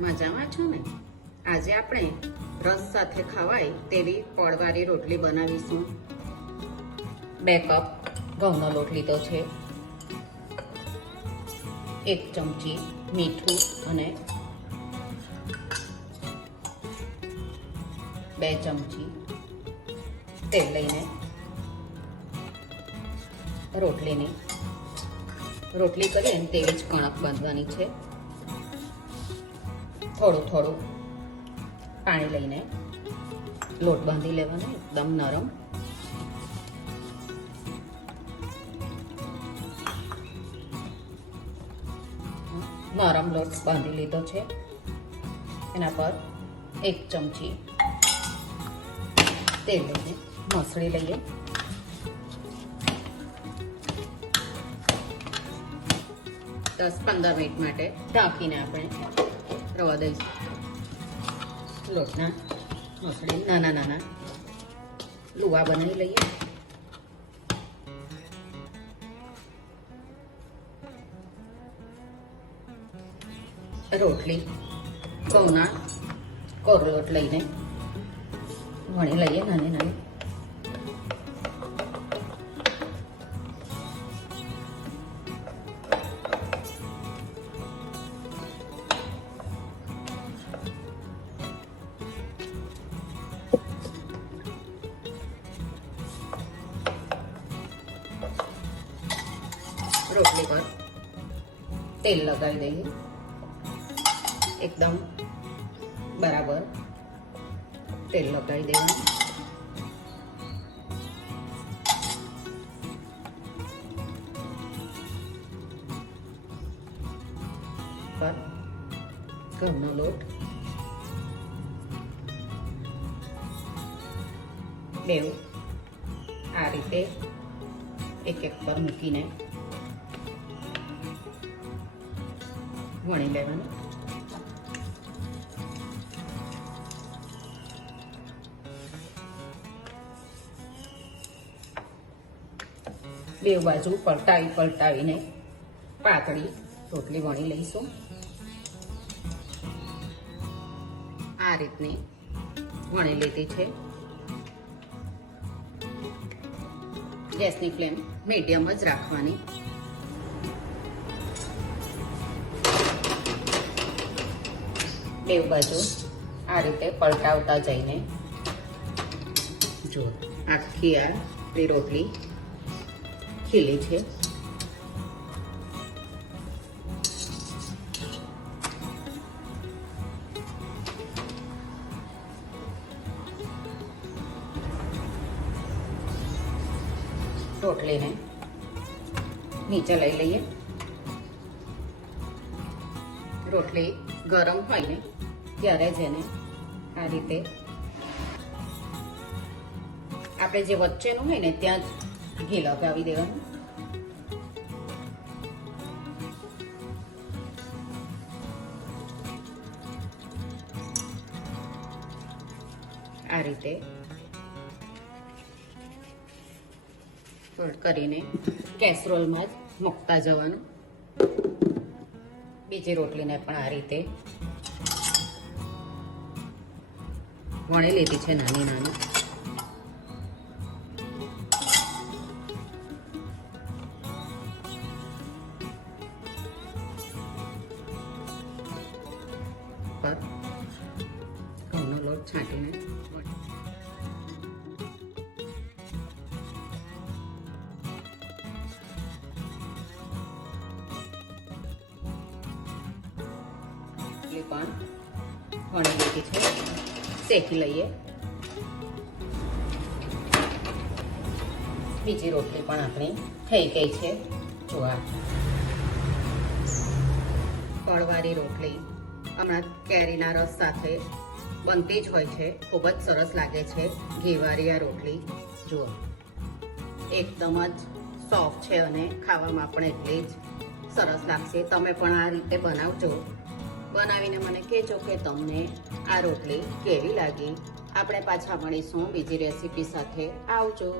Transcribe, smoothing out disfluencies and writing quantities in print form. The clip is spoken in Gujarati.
મજામાં છો ને? આજે આપણે રસ સાથે ખવાય તેવી પડવાળી રોટલી બનાવીશું. 2 કપ ઘઉંનો લોટ લીધો છે, 1 ચમચી મીઠું અને 2 ચમચી તેલ લઈને રોટલી કરીએ ને તેવી જ કણક બાંધવાની છે. થોડું પાણી લઈને લોટ બાંધી લેવાનો, એકદમ નરમ. નરમ લોટ બાંધી લીધો છે. એના પર 1 ચમચી તેલ લઈને મસળી લઈએ. દસ 15 મિનિટ માટે ઢાંકીને આપણે રવા દઈશું. લોટના મસળી નાના લુવા બનાવી લઈએ. રોટલી ઘઉંના કોરો લોટ લઈને વણી લઈએ નાની. રોટલી પર તેલ લગાવી દઈએ, એકદમ બરાબર તેલ લગાવી દેવાનું. પર ઘઉંનો લોટ બેવ આ રીતે એક પર મૂકીને વણી લેવાનું. બે બાજુ પલટાવીને પાતળી રોટલી વણી લઈશું. આ રીતની વણી લીધી છે. ગેસની ફ્લેમ મીડિયમ જ રાખવાની. બે બાજુ આ રીતે પલટાવતા જઈને જો આખી આપણી રોટલી ખીલી છે. રોટલીને નીચે લઈ લઈએ. રોટલી ગરમ હોય ને ત્યારે જ એને આ રીતે આપણે જે વચ્ચેનું હોય ને ત્યાં જ ઘી લગાવી દેવાનું. આ રીતે ફોલ્ડ કરીને કેસરોલમાં જ મૂકતા જવાનું. બીજી રોટલીને પણ આ રીતે વણી લીધી છે નાની. પર ઘઉંનો લોટ છાંટીને પણ વણી લીધી છે. શેકી લઈએ. બીજી રોટલી પણ આપણી થઈ ગઈ છે. જોવા પડવાળી રોટલી હમણાં કેરીના રસ સાથે બનતી જ હોય છે. ખૂબ જ સરસ લાગે છે ઘીવાળી આ રોટલી. જુઓ એકદમ જ સોફ્ટ છે અને ખાવામાં પણ એટલી જ સરસ લાગશે. તમે પણ આ રીતે બનાવજો. બનાવીને મને કહેજો કે તમને આ રોટલી કેવી લાગી. આપણે પાછા મળીશું બીજી રેસીપી સાથે. આવજો.